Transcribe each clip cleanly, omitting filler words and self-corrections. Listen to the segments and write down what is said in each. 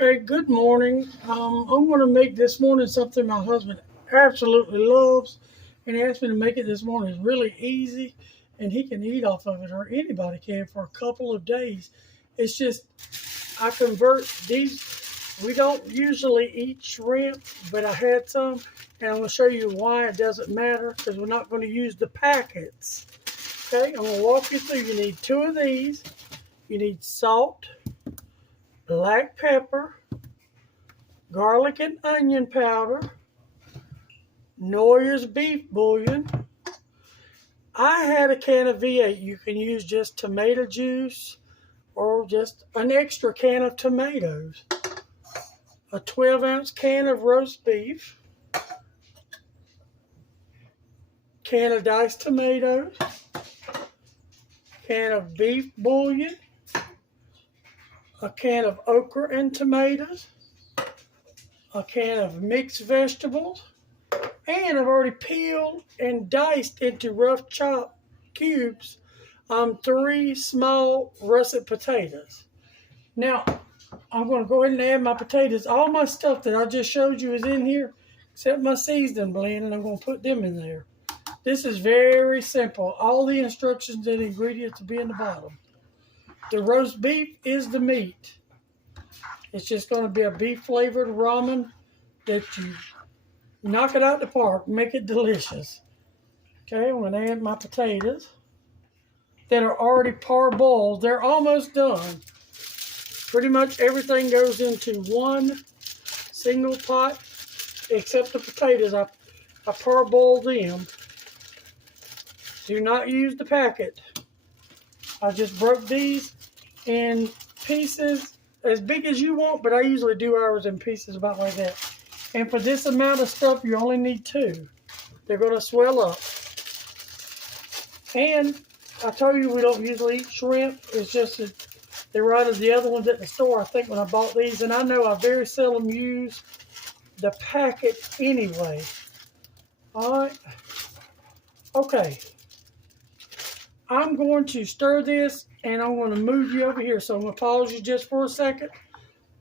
Okay, good morning. I'm going to make this morning something my husband absolutely loves, and he asked me to make it this morning. It's really easy, and he can eat off of it, or anybody can for a couple of days. It's just I convert these. We don't usually eat shrimp, but I had some, and I'm going to show you why it doesn't matter because we're not going to use the packets. Okay, I'm going to walk you through. You need two of these. You need salt, black pepper, garlic and onion powder, Knor's beef bouillon. I had a can of V8. You can use just tomato juice or just an extra can of tomatoes. A 12-ounce can of roast beef, can of diced tomatoes, can of beef bouillon, a can of okra and tomatoes, a can of mixed vegetables, and I've already peeled and diced into rough chop cubes 3 small russet potatoes. Now, I'm going to go ahead and add my potatoes. All my stuff that I just showed you is in here, except my seasoning blend, and I'm going to put them in there. This is very simple. All the instructions and ingredients will be in the bottom. The roast beef is the meat. It's just going to be a beef-flavored ramen that you knock it out the park, make it delicious. Okay, I'm going to add my potatoes that are already parboiled. They're almost done. Pretty much everything goes into one single pot except the potatoes. I parboiled them. Do not use the packet. I just broke these in pieces as big as you want, but I usually do ours in pieces about like that. And for this amount of stuff, you only need 2. They're going to swell up. And I told you we don't usually eat shrimp. It's just that they were out of the other ones at the store, I think, when I bought these. And I know I very seldom use the packet anyway. All right. Okay. I'm going to stir this, and I'm going to move you over here. So I'm going to pause you just for a second.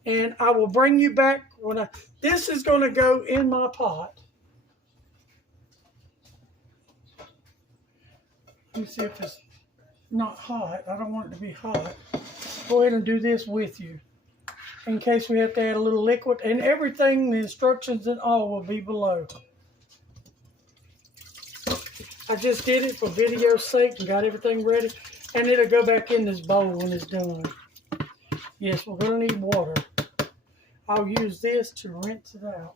And I will bring you back when this is going to go in my pot. Let me see if it's not hot. I don't want it to be hot. Go ahead and do this with you in case we have to add a little liquid. And everything, the instructions and all will be below. I just did it for video's sake and got everything ready. And it'll go back in this bowl when it's done. Yes, we're going to need water. I'll use this to rinse it out.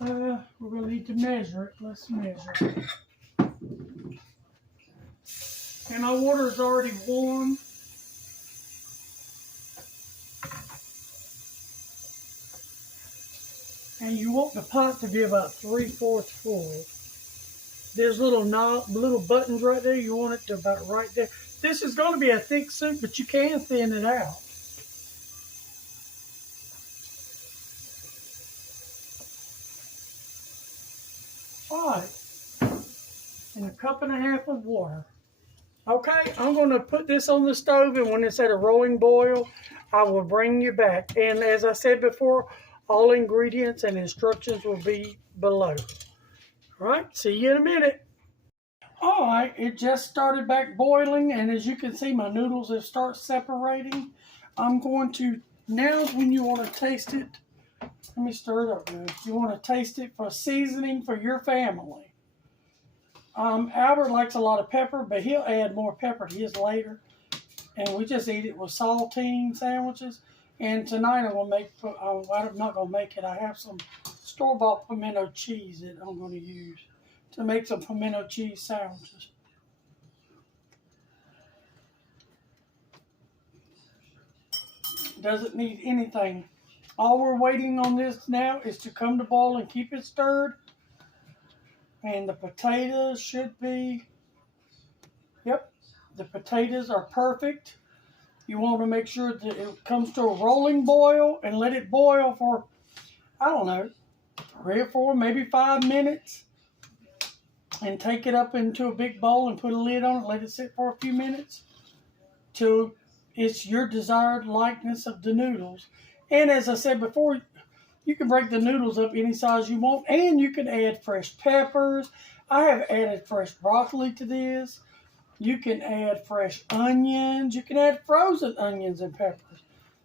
We're going to need to measure it. Let's measure it. And our water is already warm. And you want the pot to be about 3/4 full. There's little buttons right there. You want it to about right there. This is going to be a thick soup, but you can thin it out. All right. And a 1.5 cups of water. Okay, I'm going to put this on the stove, and when it's at a rolling boil, I will bring you back. And as I said before, all ingredients and instructions will be below. All right, see you in a minute. All right, it just started back boiling, and as you can see, my noodles have started separating. I'm going to, now when you want to taste it, let me stir it up good. You want to taste it for seasoning for your family. Albert likes a lot of pepper, but he'll add more pepper to his later. And we just eat it with saltine sandwiches. And tonight I'm not going to make it. I have some store-bought pimento cheese that I'm going to use to make some pimento cheese sandwiches. Doesn't need anything. All we're waiting on this now is to come to boil and keep it stirred. And the potatoes should be, yep, the potatoes are perfect. You want to make sure that it comes to a rolling boil and let it boil for, I don't know, 3 or 4, maybe 5 minutes. And take it up into a big bowl and put a lid on it. Let it sit for a few minutes till it's your desired likeness of the noodles. And as I said before, you can break the noodles up any size you want, and you can add fresh peppers. I have added fresh broccoli to this. You can add fresh onions. You can add frozen onions and peppers.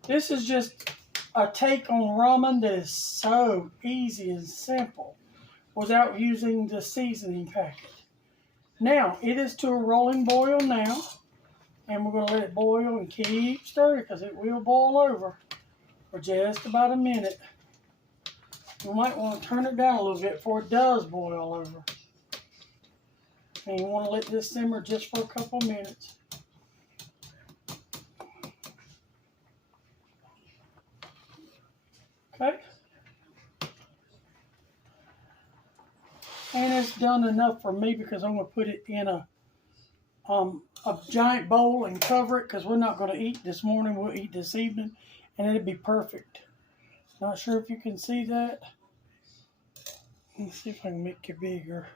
This is just a take on ramen that is so easy and simple without using the seasoning packet. Now, it is to a rolling boil now, and we're going to let it boil and keep stirring because it will boil over for just about a minute. You might want to turn it down a little bit before it does boil over. And you want to let this simmer just for a couple minutes. Okay. And it's done enough for me because I'm going to put it in a giant bowl and cover it because we're not going to eat this morning. We'll eat this evening, and it'll be perfect. Not sure if you can see that. Let's see if I can make it bigger.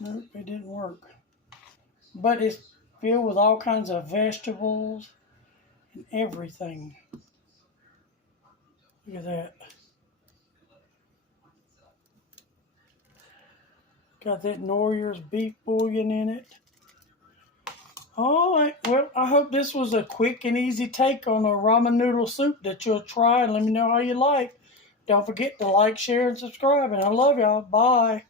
Nope, it didn't work. But it's filled with all kinds of vegetables and everything. Look at that. Got that Knor's beef bullion in it. All right, well, I hope this was a quick and easy take on a ramen noodle soup that you'll try and let me know how you like. Don't forget to like, share, and subscribe, and I love y'all. Bye.